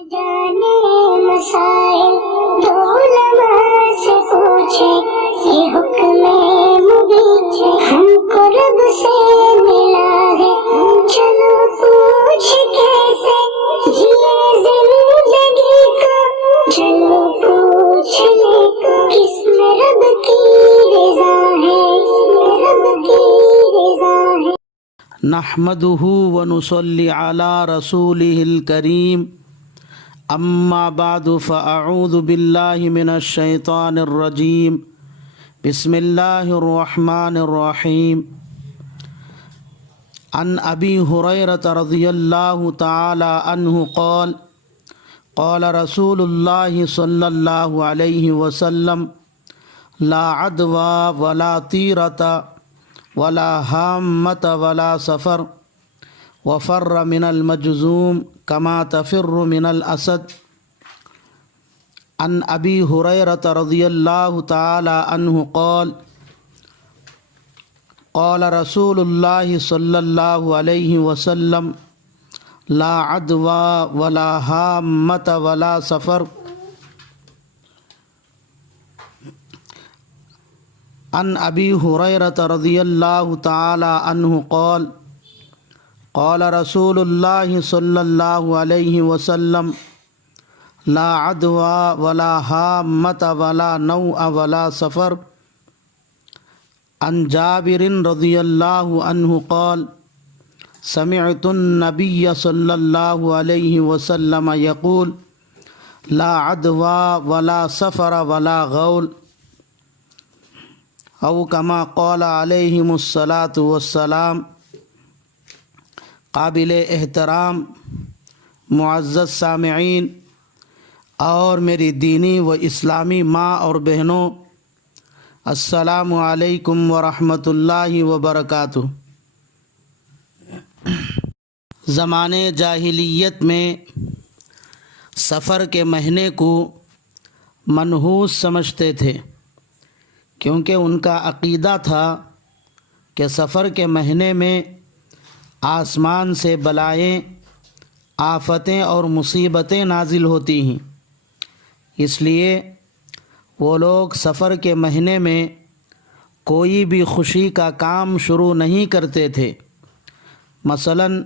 جانے مسائل دو علماء سے پوچھے، یہ حکم مبین ہم کو رب سے ملا ہے، چلو پوچھ کیسے جیے زندگی کو، چلو پوچھ لے کس میں رب کی رضا ہے، رب کی رضا ہے۔ نحمده ونصلي على رسوله الكريم اما بعد فاعوذ بالله من الشيطان الرجيم بسم الله الرحمن الرحيم عن ابي هريرة رضي الله تعالى عنه قال قال رسول الله صلى الله عليه وسلم لا عدوى ولا طيرة ولا هامة ولا سفر وفر من المجذوم كما تفر من الأسد۔ عن أبي هريرة رضي الله تعالى عنه قال قال رسول الله صلى الله عليه وسلم لا عدوى ولا هامة ولا سفر۔ عن ابی ہریرہ رضی اللہ تعالی عنہ قال قال رسول اللہ صلی اللہ علیہ وسلم لا عدوى ولا هامة ولا نوء ولا سفر۔ عن جابر رضی اللہ عنہ قال سمعت النبی صلی اللہ علیہ وسلم یقول لا عدوى ولا سفر ولا غول، او کما قال علیہم الصلاۃ والسلام۔ قابل احترام معزز سامعین اور میری دینی و اسلامی ماں اور بہنوں، السلام علیکم ورحمۃ اللہ وبرکاتہ۔ زمانے جاہلیت میں سفر کے مہینے کو منحوس سمجھتے تھے، کیونکہ ان کا عقیدہ تھا کہ سفر کے مہینے میں آسمان سے بلائیں، آفتیں اور مصیبتیں نازل ہوتی ہیں، اس لیے وہ لوگ سفر کے مہینے میں کوئی بھی خوشی کا کام شروع نہیں کرتے تھے۔ مثلاً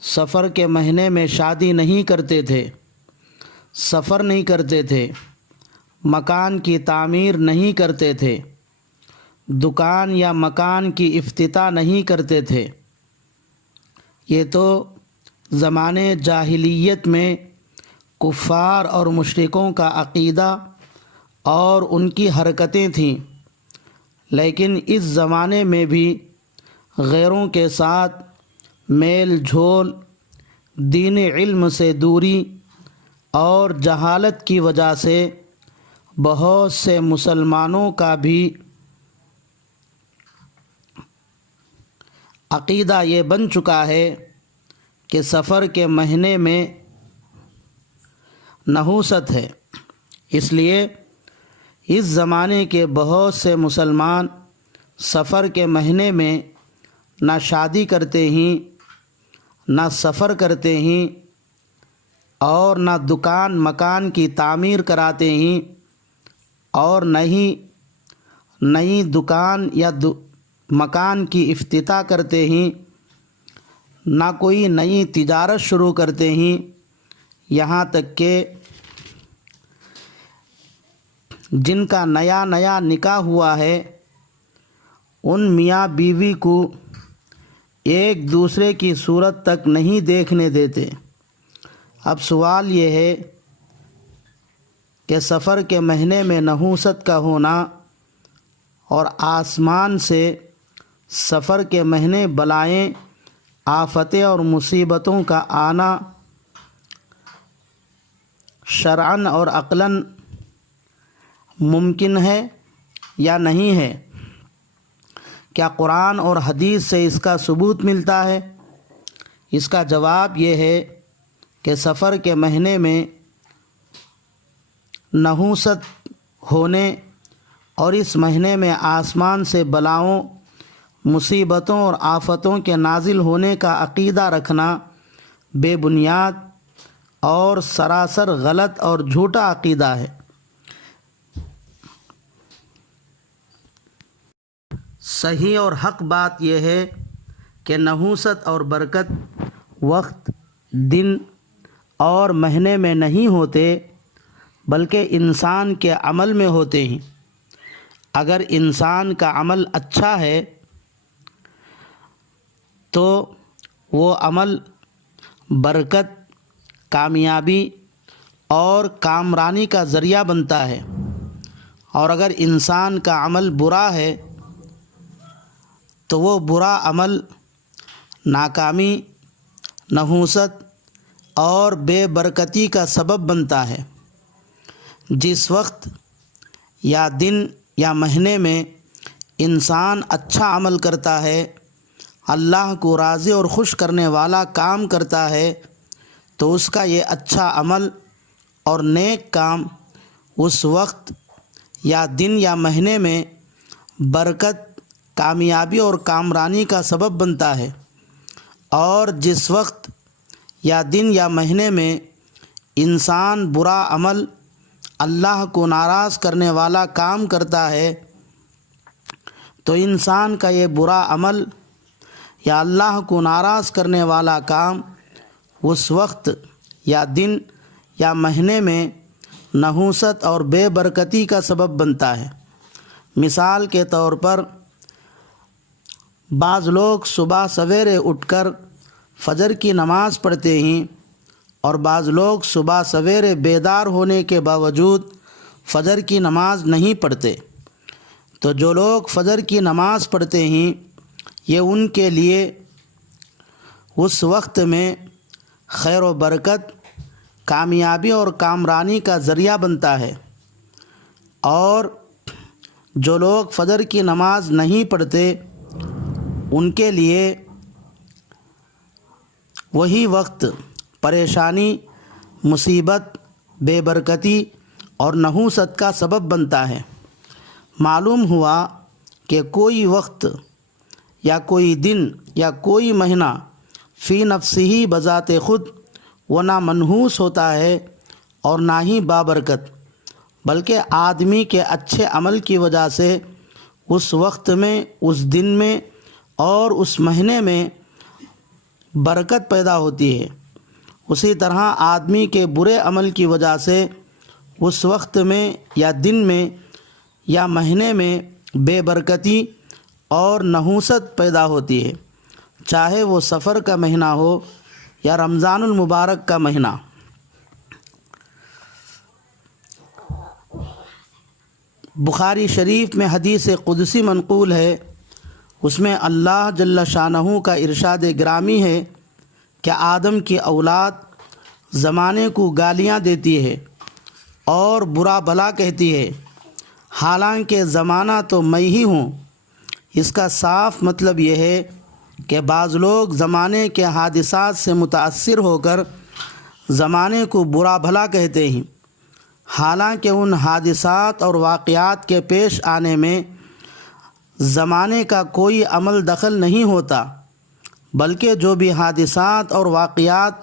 سفر کے مہینے میں شادی نہیں کرتے تھے، سفر نہیں کرتے تھے، مکان کی تعمیر نہیں کرتے تھے، دکان یا مکان کی افتتاح نہیں کرتے تھے۔ یہ تو زمانے جاہلیت میں کفار اور مشرکوں کا عقیدہ اور ان کی حرکتیں تھیں، لیکن اس زمانے میں بھی غیروں کے ساتھ میل جھول، دین علم سے دوری اور جہالت کی وجہ سے بہت سے مسلمانوں کا بھی عقیدہ یہ بن چکا ہے کہ سفر کے مہینے میں نحوست ہے۔ اس لیے اس زمانے کے بہت سے مسلمان سفر کے مہینے میں نہ شادی کرتے ہیں، نہ سفر کرتے ہیں، اور نہ دکان مکان کی تعمیر کراتے ہیں، اور نئی دکان یا مکان کی افتتاح کرتے ہیں، نہ کوئی نئی تجارت شروع کرتے ہیں، یہاں تک کہ جن کا نیا نکاح ہوا ہے ان میاں بیوی کو ایک دوسرے کی صورت تک نہیں دیکھنے دیتے۔ اب سوال یہ ہے کہ سفر کے مہینے میں نحوست کا ہونا اور آسمان سے سفر کے مہینے بلائیں، آفتیں اور مصیبتوں کا آنا شرعاً اور عقلاً ممکن ہے یا نہیں ہے؟ کیا قرآن اور حدیث سے اس کا ثبوت ملتا ہے؟ اس کا جواب یہ ہے کہ سفر کے مہینے میں نحوست ہونے اور اس مہینے میں آسمان سے بلاؤں، مصیبتوں اور آفتوں کے نازل ہونے کا عقیدہ رکھنا بے بنیاد اور سراسر غلط اور جھوٹا عقیدہ ہے۔ صحیح اور حق بات یہ ہے کہ نحوست اور برکت وقت، دن اور مہینے میں نہیں ہوتے، بلکہ انسان کے عمل میں ہوتے ہیں۔ اگر انسان کا عمل اچھا ہے تو وہ عمل برکت، کامیابی اور کامرانی کا ذریعہ بنتا ہے، اور اگر انسان کا عمل برا ہے تو وہ برا عمل ناکامی، نحوست اور بے برکتی کا سبب بنتا ہے۔ جس وقت یا دن یا مہینے میں انسان اچھا عمل کرتا ہے، اللہ کو راضی اور خوش کرنے والا کام کرتا ہے، تو اس کا یہ اچھا عمل اور نیک کام اس وقت یا دن یا مہینے میں برکت، کامیابی اور کامرانی کا سبب بنتا ہے۔ اور جس وقت یا دن یا مہینے میں انسان برا عمل، اللہ کو ناراض کرنے والا کام کرتا ہے، تو انسان کا یہ برا عمل یا اللہ کو ناراض کرنے والا کام اس وقت یا دن یا مہینے میں نحوست اور بے برکتی کا سبب بنتا ہے۔ مثال کے طور پر بعض لوگ صبح سویرے اٹھ کر فجر کی نماز پڑھتے ہیں، اور بعض لوگ صبح سویرے بیدار ہونے کے باوجود فجر کی نماز نہیں پڑھتے۔ تو جو لوگ فجر کی نماز پڑھتے ہیں، یہ ان کے لیے اس وقت میں خیر و برکت، کامیابی اور کامرانی کا ذریعہ بنتا ہے، اور جو لوگ فجر کی نماز نہیں پڑھتے ان کے لیے وہی وقت پریشانی، مصیبت، بے برکتی اور نحوست کا سبب بنتا ہے۔ معلوم ہوا کہ کوئی وقت یا کوئی دن یا کوئی مہینہ فی نفسہ ہی بذات خود وہ نہ منحوس ہوتا ہے اور نہ ہی بابرکت، بلکہ آدمی کے اچھے عمل کی وجہ سے اس وقت میں، اس دن میں اور اس مہینے میں برکت پیدا ہوتی ہے۔ اسی طرح آدمی کے برے عمل کی وجہ سے اس وقت میں یا دن میں یا مہینے میں بے برکتی اور نحوست پیدا ہوتی ہے، چاہے وہ سفر کا مہینہ ہو یا رمضان المبارک کا مہینہ۔ بخاری شریف میں حدیث قدسی منقول ہے، اس میں اللہ جل شانہ کا ارشاد گرامی ہے کہ آدم کی اولاد زمانے کو گالیاں دیتی ہے اور برا بھلا کہتی ہے، حالانکہ زمانہ تو میں ہی ہوں۔ اس کا صاف مطلب یہ ہے کہ بعض لوگ زمانے کے حادثات سے متاثر ہو کر زمانے کو برا بھلا کہتے ہیں، حالانکہ ان حادثات اور واقعات کے پیش آنے میں زمانے کا کوئی عمل دخل نہیں ہوتا، بلکہ جو بھی حادثات اور واقعات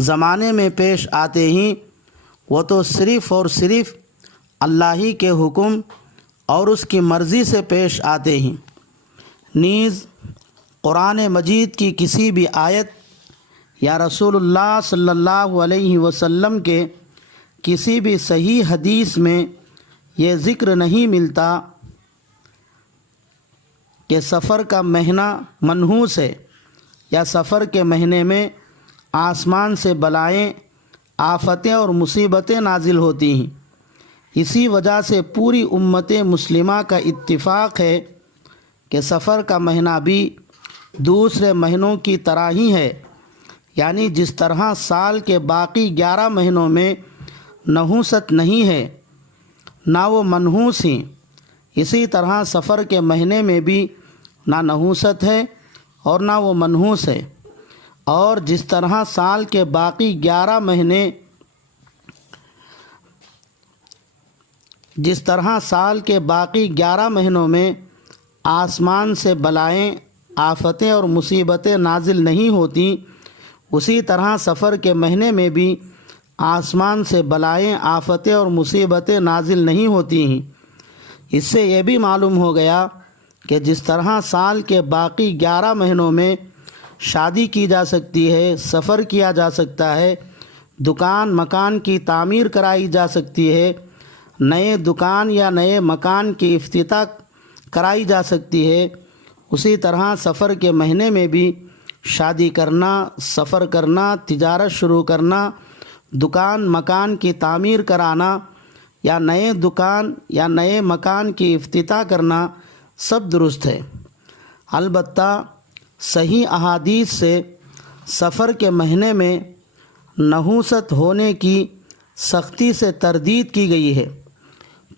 زمانے میں پیش آتے ہیں وہ تو صرف اور صرف اللہ ہی کے حکم اور اس کی مرضی سے پیش آتے ہیں۔ نیز قرآن مجید کی کسی بھی آیت یا رسول اللہ صلی اللہ علیہ وسلم کے کسی بھی صحیح حدیث میں یہ ذکر نہیں ملتا کہ سفر کا مہینہ منحوس ہے یا سفر کے مہینے میں آسمان سے بلائیں، آفتیں اور مصیبتیں نازل ہوتی ہیں۔ اسی وجہ سے پوری امت مسلمہ کا اتفاق ہے کہ سفر کا مہینہ بھی دوسرے مہینوں کی طرح ہی ہے، یعنی جس طرح سال کے باقی 11 مہینوں میں نحوست نہیں ہے نہ وہ منحوس ہیں، اسی طرح سفر کے مہینے میں بھی نہ نحوست ہے اور نہ وہ منحوس ہے۔ اور جس طرح سال کے باقی 11 مہینے جس طرح سال کے باقی 11 مہینوں میں آسمان سے بلائیں، آفتیں اور مصیبتیں نازل نہیں ہوتی، اسی طرح سفر کے مہینے میں بھی آسمان سے بلائیں، آفتیں اور مصیبتیں نازل نہیں ہوتی ہیں۔ اس سے یہ بھی معلوم ہو گیا کہ جس طرح سال کے باقی 11 مہینوں میں شادی کی جا سکتی ہے، سفر کیا جا سکتا ہے، دکان مکان کی تعمیر کرائی جا سکتی ہے، نئے دکان یا نئے مکان کی افتتاح کرائی جا سکتی ہے، اسی طرح سفر کے مہینے میں بھی شادی کرنا، سفر کرنا، تجارت شروع کرنا، دکان مکان کی تعمیر کرانا یا نئے دکان یا نئے مکان کی افتتاح کرنا سب درست ہے۔ البتہ صحیح احادیث سے سفر کے مہینے میں نحوست ہونے کی سختی سے تردید کی گئی ہے۔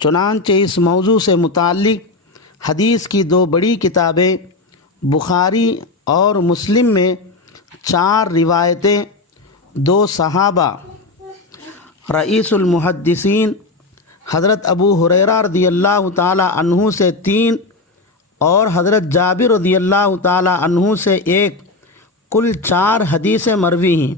چنانچہ اس موضوع سے متعلق حدیث کی 2 بڑی کتابیں بخاری اور مسلم میں 4 روایتیں 2 صحابہ رئیس المحدثین حضرت ابو ہریرہ رضی اللہ تعالی عنہ سے 3 اور حضرت جابر رضی اللہ تعالی عنہ سے 1، کل 4 حدیثیں مروی ہیں۔